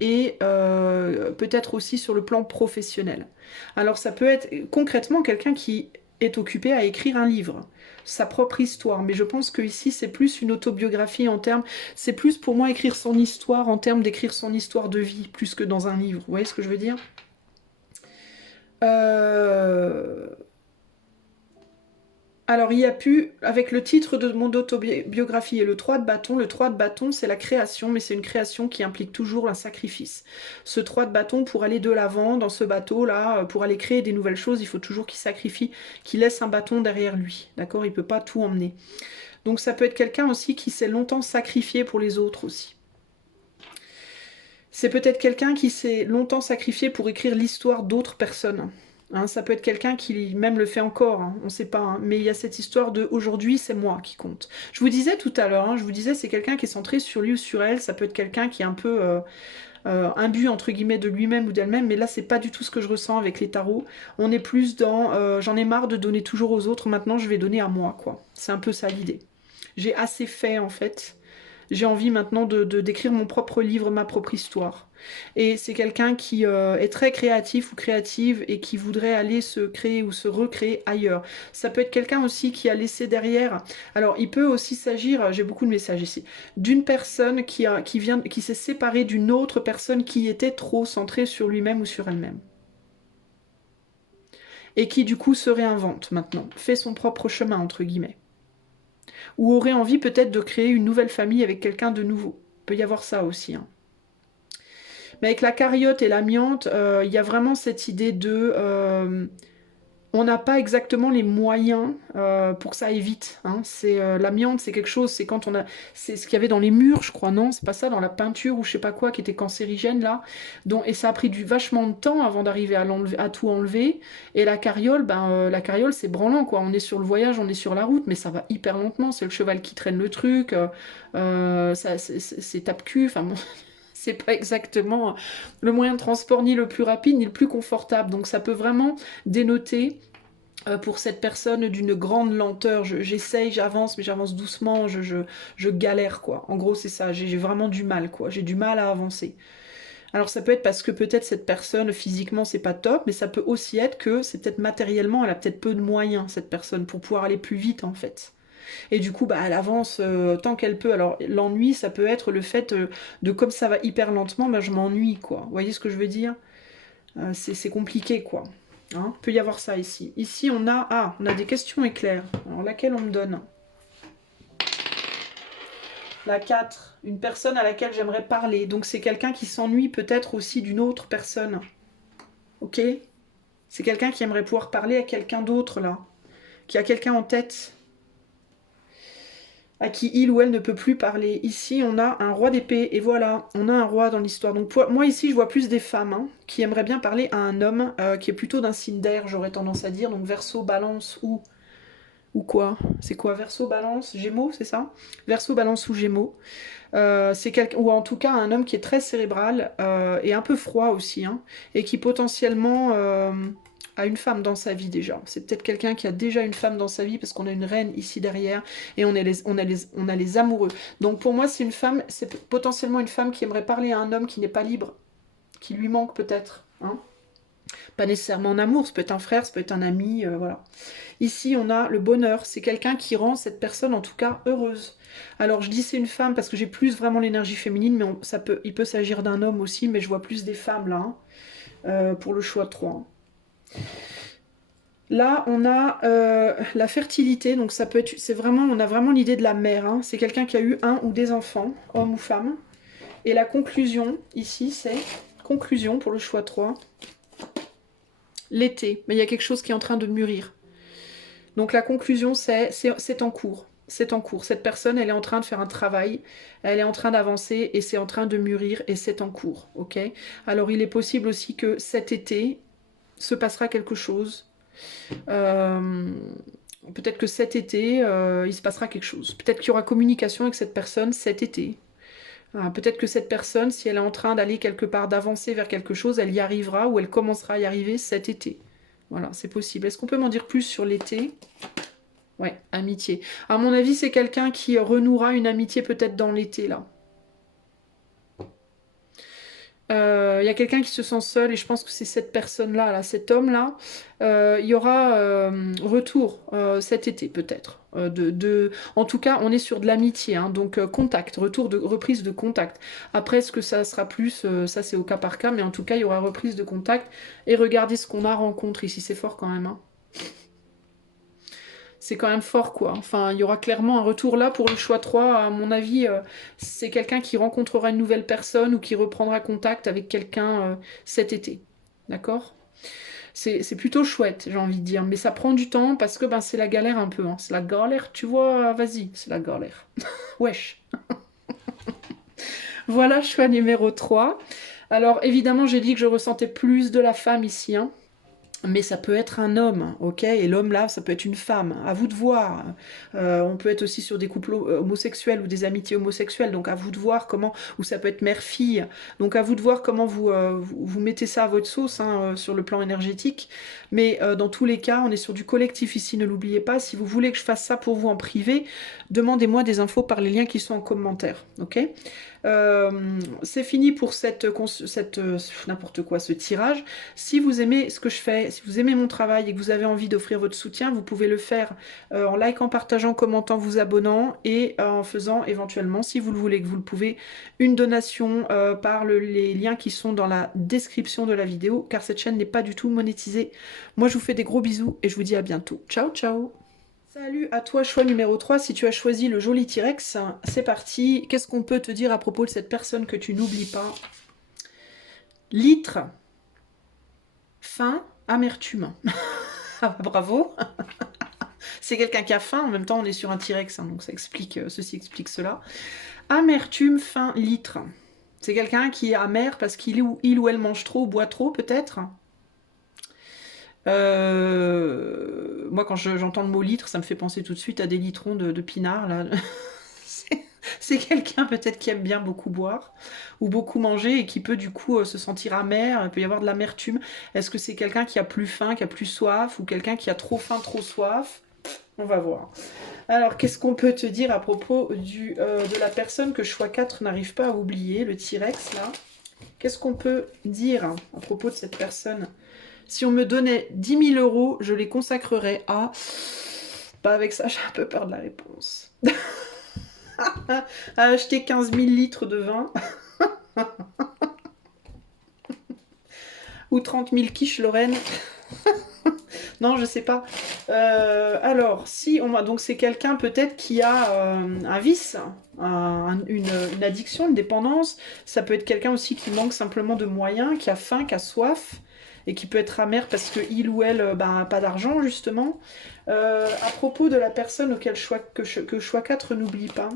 et peut-être aussi sur le plan professionnel. Alors ça peut être concrètement quelqu'un qui est occupé à écrire un livre, sa propre histoire, mais je pense que ici c'est plus une autobiographie en termes, c'est plus pour moi écrire son histoire en termes d'écrire son histoire de vie, plus que dans un livre, vous voyez ce que je veux dire? euh... Alors, il y a pu, avec le titre de mon autobiographie et le 3 de bâton, c'est la création, mais c'est une création qui implique toujours un sacrifice. Ce 3 de bâton, pour aller de l'avant dans ce bateau-là, pour aller créer des nouvelles choses, il faut toujours qu'il sacrifie, qu'il laisse un bâton derrière lui. D'accord? Il ne peut pas tout emmener. Donc, ça peut être quelqu'un aussi qui s'est longtemps sacrifié pour les autres aussi. C'est peut-être quelqu'un qui s'est longtemps sacrifié pour écrire l'histoire d'autres personnes. Hein, ça peut être quelqu'un qui même le fait encore, hein, on ne sait pas, hein, mais il y a cette histoire de aujourd'hui c'est moi qui compte. Je vous disais tout à l'heure, hein, je vous disais c'est quelqu'un qui est centré sur lui ou sur elle, ça peut être quelqu'un qui est un peu imbu entre guillemets de lui-même ou d'elle-même, mais là c'est pas du tout ce que je ressens avec les tarots. On est plus dans j'en ai marre de donner toujours aux autres, maintenant je vais donner à moi, quoi. C'est un peu ça l'idée. J'ai assez fait en fait. J'ai envie maintenant d'écrire mon propre livre, ma propre histoire. Et c'est quelqu'un qui est très créatif ou créative et qui voudrait aller se créer ou se recréer ailleurs. Ça peut être quelqu'un aussi qui a laissé derrière. Alors, il peut aussi s'agir, j'ai beaucoup de messages ici, d'une personne qui s'est séparée d'une autre personne qui était trop centrée sur lui-même ou sur elle-même. Et qui du coup se réinvente maintenant, fait son propre chemin entre guillemets. Ou aurait envie peut-être de créer une nouvelle famille avec quelqu'un de nouveau. Il peut y avoir ça aussi, hein. Mais avec la cariote et l'amiante, il y a vraiment cette idée de on n'a pas exactement les moyens pour que ça aille vite. Hein. C'est l'amiante, c'est quelque chose, c'est quand on a, c'est ce qu'il y avait dans les murs, je crois, non, c'est pas ça, dans la peinture ou je sais pas quoi, qui était cancérigène là. Donc, et ça a pris vachement de temps avant d'arriver à tout enlever. Et la carriole, c'est branlant quoi. On est sur le voyage, on est sur la route, mais ça va hyper lentement. C'est le cheval qui traîne le truc, c'est tape-cul. Enfin, bon, c'est pas exactement le moyen de transport ni le plus rapide ni le plus confortable. Donc ça peut vraiment dénoter pour cette personne d'une grande lenteur. J'essaye, j'avance, mais j'avance doucement, je galère quoi. En gros c'est ça, j'ai vraiment du mal quoi. J'ai du mal à avancer. Alors ça peut être parce que peut-être cette personne physiquement c'est pas top, mais ça peut aussi être que c'est peut-être matériellement, elle a peut-être peu de moyens cette personne pour pouvoir aller plus vite en fait. Et du coup, bah, elle avance tant qu'elle peut. Alors, l'ennui, ça peut être le fait de comme ça va hyper lentement, bah, je m'ennuie, quoi. Vous voyez ce que je veux dire? C'est compliqué, quoi. Hein, peut y avoir ça ici. Ici, on a des questions éclairs. Alors, laquelle on me donne? La 4, une personne à laquelle j'aimerais parler. Donc, c'est quelqu'un qui s'ennuie peut-être aussi d'une autre personne. Ok? C'est quelqu'un qui aimerait pouvoir parler à quelqu'un d'autre, là. Qui a quelqu'un en tête. À qui il ou elle ne peut plus parler. Ici, on a un roi d'épée, et voilà, on a un roi dans l'histoire. Donc moi, ici, je vois plus des femmes hein, qui aimeraient bien parler à un homme qui est plutôt d'un signe d'air, j'aurais tendance à dire. Donc Verseau, Balance ou quoi? C'est quoi? Verseau, Balance, Gémeaux, c'est ça? Verseau, Balance ou Gémeaux. Ou en tout cas un homme qui est très cérébral et un peu froid aussi, hein, et qui potentiellement a une femme dans sa vie déjà. C'est peut-être quelqu'un qui a déjà une femme dans sa vie parce qu'on a une reine ici derrière et on a les amoureux. Donc pour moi c'est une femme, c'est potentiellement une femme qui aimerait parler à un homme qui n'est pas libre, qui lui manque peut-être. Hein. Pas nécessairement en amour, ça peut être un frère, ça peut être un ami, voilà. Ici, on a le bonheur. C'est quelqu'un qui rend cette personne, en tout cas, heureuse. Alors, je dis c'est une femme parce que j'ai plus vraiment l'énergie féminine, mais il peut s'agir d'un homme aussi, mais je vois plus des femmes, là, hein, pour le choix de 3. Là, on a la fertilité, donc ça peut être, on a vraiment l'idée de la mère. Hein. C'est quelqu'un qui a eu un ou des enfants, homme ou femme. Et la conclusion, ici, c'est conclusion pour le choix 3. L'été, mais il y a quelque chose qui est en train de mûrir. Donc la conclusion, c'est en cours. C'est en cours. Cette personne, elle est en train de faire un travail, elle est en train d'avancer et c'est en train de mûrir et c'est en cours. Ok. Alors il est possible aussi que cet été se passera quelque chose. Peut-être que cet été, il se passera quelque chose. Peut-être qu'il y aura communication avec cette personne cet été. Peut-être que cette personne, si elle est en train d'aller quelque part, d'avancer vers quelque chose, elle y arrivera ou elle commencera à y arriver cet été. Voilà, c'est possible. Est-ce qu'on peut m'en dire plus sur l'été? Ouais, amitié. À mon avis, c'est quelqu'un qui renouera une amitié peut-être dans l'été, là. Il y a quelqu'un qui se sent seul et je pense que c'est cette personne-là, là, cet homme-là. Il y aura retour cet été peut-être. En tout cas, on est sur de l'amitié, hein, donc contact, retour de reprise de contact. Après, ce que ça sera plus, ça c'est au cas par cas, mais en tout cas, il y aura reprise de contact. Et regardez ce qu'on a rencontré ici, c'est fort quand même. Hein. C'est quand même fort, quoi. Enfin, il y aura clairement un retour là pour le choix 3. À mon avis, c'est quelqu'un qui rencontrera une nouvelle personne ou qui reprendra contact avec quelqu'un cet été. D'accord? C'est plutôt chouette, j'ai envie de dire. Mais ça prend du temps parce que ben, c'est la galère un peu. Hein. C'est la galère, tu vois. Vas-y, c'est la galère. Wesh. Voilà, choix numéro 3. Alors, évidemment, j'ai dit que je ressentais plus de la femme ici. Hein. Mais ça peut être un homme, ok? Et l'homme là, ça peut être une femme. À vous de voir. On peut être aussi sur des couples homosexuels ou des amitiés homosexuelles. Donc à vous de voir comment. Ou ça peut être mère-fille. Donc à vous de voir comment vous mettez ça à votre sauce hein, sur le plan énergétique. Mais dans tous les cas, on est sur du collectif ici. Ne l'oubliez pas. Si vous voulez que je fasse ça pour vous en privé, demandez-moi des infos par les liens qui sont en commentaire, ok? C'est fini pour n'importe quoi, ce tirage. Si vous aimez ce que je fais, si vous aimez mon travail et que vous avez envie d'offrir votre soutien, vous pouvez le faire en likant, partageant, commentant, vous abonnant et en faisant éventuellement, si vous le voulez, que vous le pouvez, une donation par les liens qui sont dans la description de la vidéo, car cette chaîne n'est pas du tout monétisée. Moi, je vous fais des gros bisous et je vous dis à bientôt. Ciao, ciao! Salut à toi, choix numéro 3. Si tu as choisi le joli T-Rex, c'est parti. Qu'est-ce qu'on peut te dire à propos de cette personne que tu n'oublies pas? Litre, faim, amertume. Ah, bravo. C'est quelqu'un qui a faim, en même temps on est sur un T-Rex, hein, donc ça explique, ceci explique cela. Amertume, faim, litre. C'est quelqu'un qui est amer parce qu'il il ou elle mange trop, boit trop peut-être. Moi quand j'entends le mot litre, ça me fait penser tout de suite à des litrons de pinard, là. C'est quelqu'un peut-être qui aime bien beaucoup boire ou beaucoup manger et qui peut du coup se sentir amer, il peut y avoir de l'amertume. Est-ce que c'est quelqu'un qui a plus faim, qui a plus soif ou quelqu'un qui a trop faim, trop soif? On va voir. Alors, qu'est-ce qu'on peut te dire à propos de la personne que choix 4 n'arrive pas à oublier, le T-Rex là? Qu'est-ce qu'on peut dire à propos de cette personne? Si on me donnait 10 000 euros, je les consacrerais à... Pas avec ça, j'ai un peu peur de la réponse. À acheter 15 000 litres de vin. Ou 30 000 quiches Lorraine. Non, je sais pas. Alors, si on donc c'est quelqu'un peut-être qui a un vice, une addiction, une dépendance. Ça peut être quelqu'un aussi qui manque simplement de moyens, qui a faim, qui a soif, et qui peut être amer parce que il ou elle n'a pas d'argent, justement. À propos de la personne que choix 4 n'oublie pas.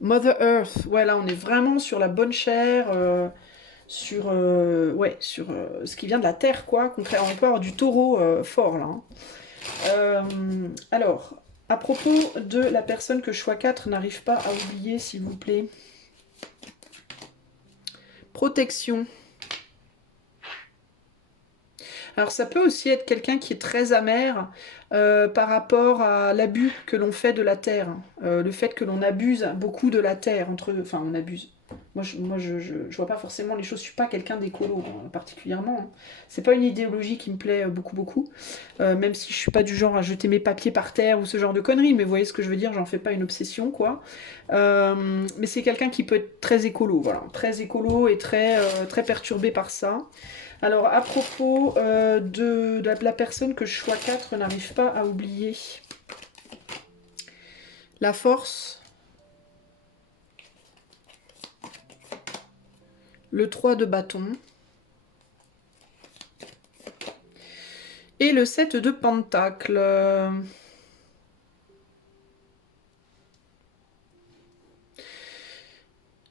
Mother Earth, ouais, là on est vraiment sur la bonne chair, sur ce qui vient de la terre, quoi. Contrairement, on peut avoir du taureau fort, là. Hein. Alors, à propos de la personne que choix 4 n'arrive pas à oublier, s'il vous plaît. Protection. Alors ça peut aussi être quelqu'un qui est très amer par rapport à l'abus que l'on fait de la terre. Le fait que l'on abuse beaucoup de la terre. Enfin, on abuse. Moi, je vois pas forcément les choses. Je suis pas quelqu'un d'écolo particulièrement. Hein. C'est pas une idéologie qui me plaît beaucoup, beaucoup. Même si je suis pas du genre à jeter mes papiers par terre ou ce genre de conneries. Mais vous voyez ce que je veux dire, j'en fais pas une obsession, quoi. Mais c'est quelqu'un qui peut être très écolo, voilà. Très écolo et très perturbé par ça. Alors, à propos de la personne que choix 4 n'arrive pas à oublier. La force. Le 3 de bâton. Et le 7 de pentacle.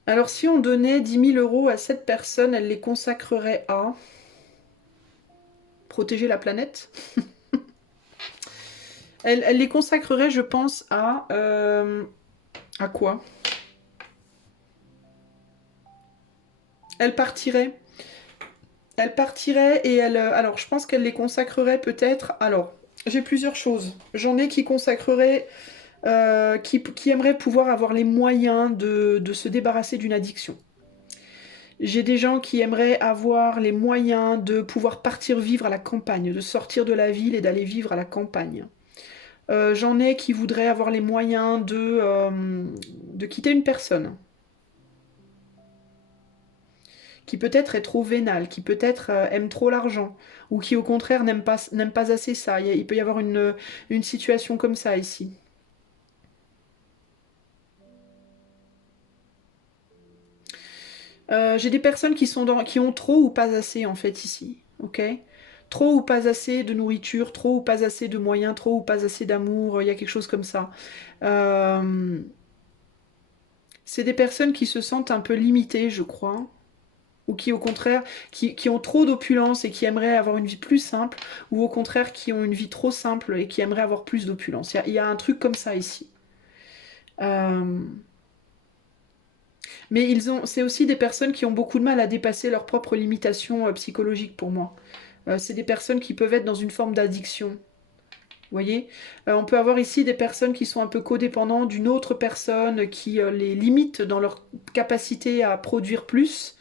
Alors, si on donnait 10 000 euros à cette personne, elle les consacrerait à... protéger la planète. elle les consacrerait, je pense, à quoi? Elle partirait. Elle partirait et elle... alors, je pense qu'elle les consacrerait peut-être... Alors, j'ai plusieurs choses. J'en ai qui consacreraient... qui aimeraient pouvoir avoir les moyens de se débarrasser d'une addiction. J'ai des gens qui aimeraient avoir les moyens de pouvoir partir vivre à la campagne, de sortir de la ville et d'aller vivre à la campagne. J'en ai qui voudraient avoir les moyens de quitter une personne, qui peut-être est trop vénale, qui peut-être aime trop l'argent, ou qui au contraire n'aime pas assez ça. Il peut y avoir une situation comme ça ici. J'ai des personnes qui ont trop ou pas assez en fait ici, ok? Trop ou pas assez de nourriture, trop ou pas assez de moyens, trop ou pas assez d'amour, il y a quelque chose comme ça. Euh, c'est des personnes qui se sentent un peu limitées, je crois, ou qui au contraire, qui ont trop d'opulence et qui aimeraient avoir une vie plus simple, ou au contraire qui ont une vie trop simple et qui aimeraient avoir plus d'opulence. Il y a un truc comme ça ici. Euh, mais c'est aussi des personnes qui ont beaucoup de mal à dépasser leurs propres limitations psychologiques pour moi. C'est des personnes qui peuvent être dans une forme d'addiction. Vous voyez. On peut avoir ici des personnes qui sont un peu codépendantes d'une autre personne qui les limite dans leur capacité à produire plus.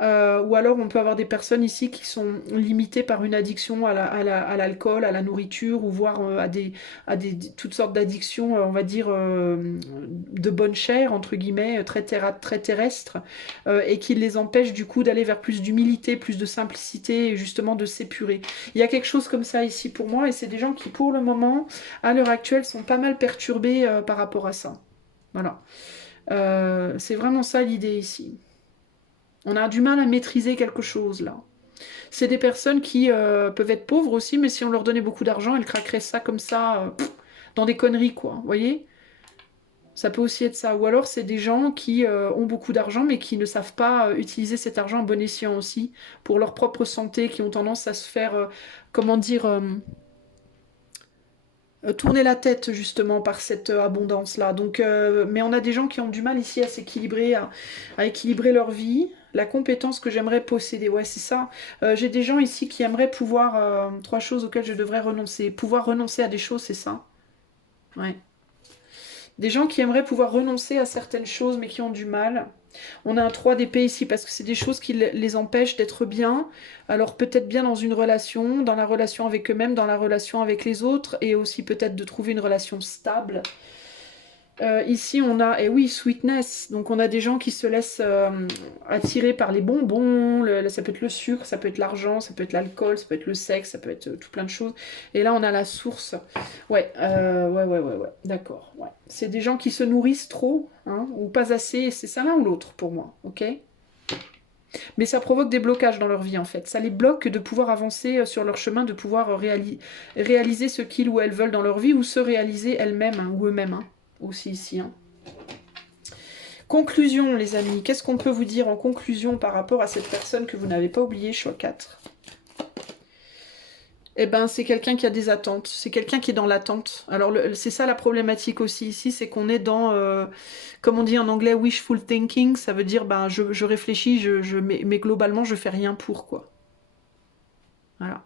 Ou alors on peut avoir des personnes ici qui sont limitées par une addiction à l'alcool, à la nourriture, ou voire toutes sortes d'addictions, on va dire, de bonne chair, entre guillemets, très terrestres, et qui les empêchent du coup d'aller vers plus d'humilité, plus de simplicité, et justement de s'épurer. Il y a quelque chose comme ça ici pour moi, et c'est des gens qui pour le moment, à l'heure actuelle, sont pas mal perturbés par rapport à ça. Voilà. C'est vraiment ça l'idée ici. On a du mal à maîtriser quelque chose là. C'est des personnes qui peuvent être pauvres aussi, mais si on leur donnait beaucoup d'argent, elles craqueraient ça comme ça, dans des conneries quoi. Vous voyez? Ça peut aussi être ça. Ou alors c'est des gens qui ont beaucoup d'argent, mais qui ne savent pas utiliser cet argent à bon escient aussi, pour leur propre santé, qui ont tendance à se faire, comment dire, tourner la tête justement par cette abondance-là. Donc, mais on a des gens qui ont du mal ici à s'équilibrer, à équilibrer leur vie. La compétence que j'aimerais posséder, ouais, c'est ça. J'ai des gens ici qui aimeraient pouvoir, trois choses auxquelles je devrais renoncer. Pouvoir renoncer à des choses, c'est ça. Ouais. Des gens qui aimeraient pouvoir renoncer à certaines choses, mais qui ont du mal. On a un 3 d'épée ici parce que c'est des choses qui les empêchent d'être bien. Alors peut-être bien dans une relation, dans la relation avec eux-mêmes, dans la relation avec les autres, et aussi peut-être de trouver une relation stable. Ici, on a, et oui, sweetness. Donc, on a des gens qui se laissent attirer par les bonbons. Ça peut être le sucre, ça peut être l'argent, ça peut être l'alcool, ça peut être le sexe, ça peut être tout plein de choses. Et là, on a la source. Ouais, ouais. D'accord. Ouais. C'est des gens qui se nourrissent trop, hein, ou pas assez. C'est ça l'un ou l'autre pour moi, ok? Mais ça provoque des blocages dans leur vie, en fait. Ça les bloque de pouvoir avancer sur leur chemin, de pouvoir réaliser ce qu'ils ou elles veulent dans leur vie, ou se réaliser elles-mêmes, hein, ou eux-mêmes, hein, aussi ici, hein. Conclusion, les amis. Qu'est-ce qu'on peut vous dire en conclusion par rapport à cette personne que vous n'avez pas oubliée, choix 4? Eh ben, c'est quelqu'un qui a des attentes. C'est quelqu'un qui est dans l'attente. Alors, c'est ça la problématique aussi ici, c'est qu'on est dans, comme on dit en anglais, wishful thinking. Ça veut dire, ben, je réfléchis, mais globalement, je fais rien pour, quoi. Voilà.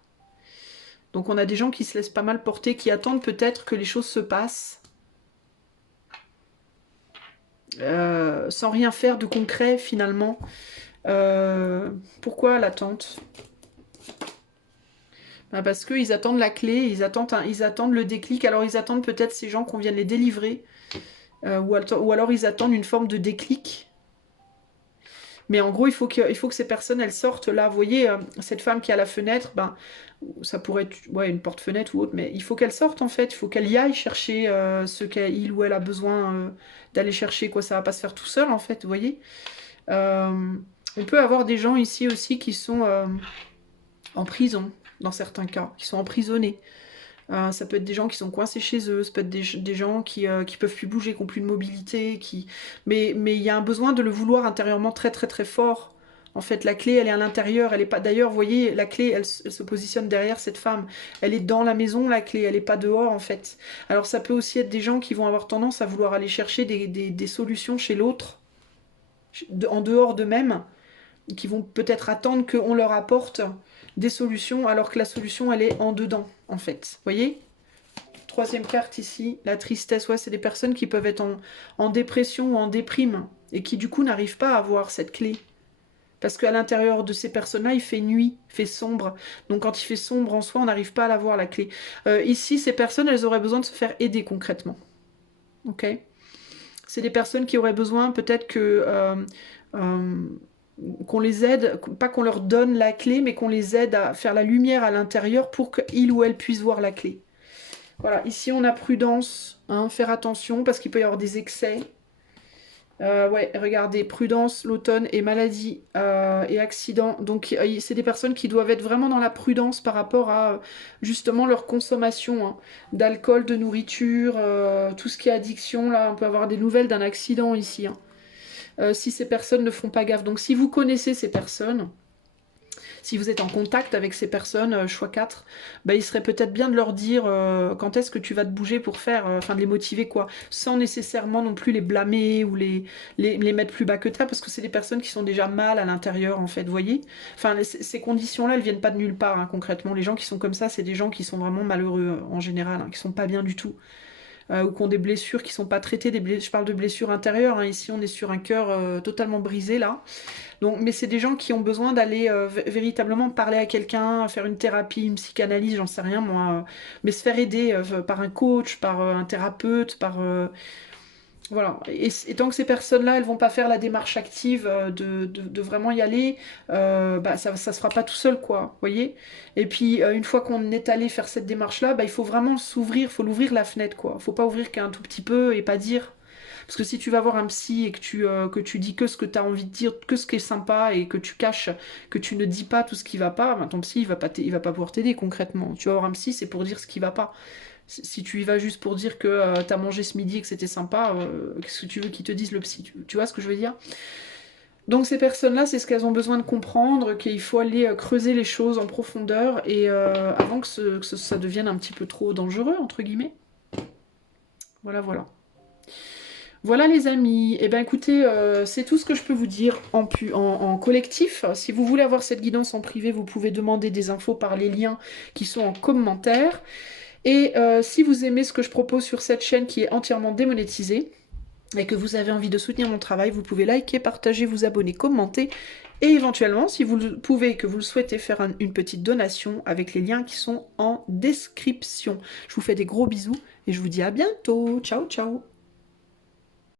Donc, on a des gens qui se laissent pas mal porter, qui attendent peut-être que les choses se passent. Sans rien faire de concret, finalement. Pourquoi l'attente? Parce qu'ils attendent la clé, ils attendent le déclic. Alors ils attendent peut-être ces gens qu'on vienne les délivrer. Ou alors ils attendent une forme de déclic. Mais en gros, il faut que ces personnes, elles sortent là. Vous voyez, cette femme qui est à la fenêtre, ben, ça pourrait être ouais, une porte-fenêtre ou autre, mais il faut qu'elle sorte en fait. Il faut qu'elle y aille chercher ce qu'il ou elle a besoin d'aller chercher. Quoi. Ça va pas se faire tout seul en fait, vous voyez. Euh, on peut avoir des gens ici aussi qui sont en prison, dans certains cas, qui sont emprisonnés. Ça peut être des gens qui sont coincés chez eux, ça peut être des gens qui peuvent plus bouger, qui n'ont plus de mobilité, mais il y a un besoin de le vouloir intérieurement très très très fort. En fait, la clé, elle est à l'intérieur, elle est pas. D'ailleurs, vous voyez, la clé, elle se positionne derrière cette femme. Elle est dans la maison, la clé, elle est pas dehors, en fait. Alors, ça peut aussi être des gens qui vont avoir tendance à vouloir aller chercher des solutions chez l'autre, en dehors d'eux-mêmes, qui vont peut-être attendre qu'on leur apporte des solutions, alors que la solution, elle est en dedans, en fait. Vous voyez? Troisième carte ici, la tristesse. Ouais, c'est des personnes qui peuvent être en dépression ou en déprime, et qui, du coup, n'arrivent pas à avoir cette clé. Parce qu'à l'intérieur de ces personnes-là, il fait nuit, il fait sombre. Donc quand il fait sombre en soi, on n'arrive pas à la voir, la clé. Ici, ces personnes, elles auraient besoin de se faire aider concrètement. Ok? C'est des personnes qui auraient besoin peut-être que euh, qu'on les aide, pas qu'on leur donne la clé, mais qu'on les aide à faire la lumière à l'intérieur pour qu'ils ou elles puissent voir la clé. Voilà, ici on a prudence, hein, faire attention parce qu'il peut y avoir des excès. Ouais, regardez, prudence, l'automne et maladie et accident. Donc c'est des personnes qui doivent être vraiment dans la prudence par rapport à justement leur consommation hein, d'alcool, de nourriture, tout ce qui est addiction. Là, on peut avoir des nouvelles d'un accident ici. Hein. Si ces personnes ne font pas gaffe. Donc si vous connaissez ces personnes, si vous êtes en contact avec ces personnes, choix 4, bah, il serait peut-être bien de leur dire quand est-ce que tu vas te bouger pour faire, enfin de les motiver quoi, sans nécessairement non plus les blâmer ou les mettre plus bas que terre, parce que c'est des personnes qui sont déjà mal à l'intérieur en fait, vous voyez. Enfin, ces conditions-là, elles viennent pas de nulle part, hein, concrètement. Les gens qui sont comme ça, c'est des gens qui sont vraiment malheureux en général, hein, qui sont pas bien du tout. Ou qui ont des blessures qui sont pas traitées, je parle de blessures intérieures, hein. Ici on est sur un cœur totalement brisé là, donc, mais c'est des gens qui ont besoin d'aller véritablement parler à quelqu'un, faire une thérapie, une psychanalyse, j'en sais rien moi, mais se faire aider par un coach, par un thérapeute, par voilà. Et tant que ces personnes-là, elles vont pas faire la démarche active de vraiment y aller, bah ça se fera pas tout seul quoi, vous voyez. Et puis une fois qu'on est allé faire cette démarche-là, bah il faut vraiment s'ouvrir, faut l'ouvrir la fenêtre quoi. Faut pas ouvrir qu'un tout petit peu et pas dire. Parce que si tu vas voir un psy et que tu dis que ce que tu as envie de dire, que ce qui est sympa et que tu caches, que tu ne dis pas tout ce qui va pas, ben ton psy il va pas pouvoir t'aider concrètement. Tu vas voir un psy, c'est pour dire ce qui va pas. Si tu y vas juste pour dire que t'as mangé ce midi et que c'était sympa, qu'est-ce que tu veux qu'ils te disent le psy tu vois ce que je veux dire? Donc ces personnes-là, c'est ce qu'elles ont besoin de comprendre, qu'il faut aller creuser les choses en profondeur et avant ça devienne un petit peu trop dangereux, entre guillemets. Voilà, voilà. Voilà les amis, eh bien écoutez, c'est tout ce que je peux vous dire en collectif. Si vous voulez avoir cette guidance en privé, vous pouvez demander des infos par les liens qui sont en commentaire. Et si vous aimez ce que je propose sur cette chaîne qui est entièrement démonétisée, et que vous avez envie de soutenir mon travail, vous pouvez liker, partager, vous abonner, commenter, et éventuellement, si vous le pouvez et que vous le souhaitez, faire une petite donation avec les liens qui sont en description. Je vous fais des gros bisous, et je vous dis à bientôt. Ciao, ciao.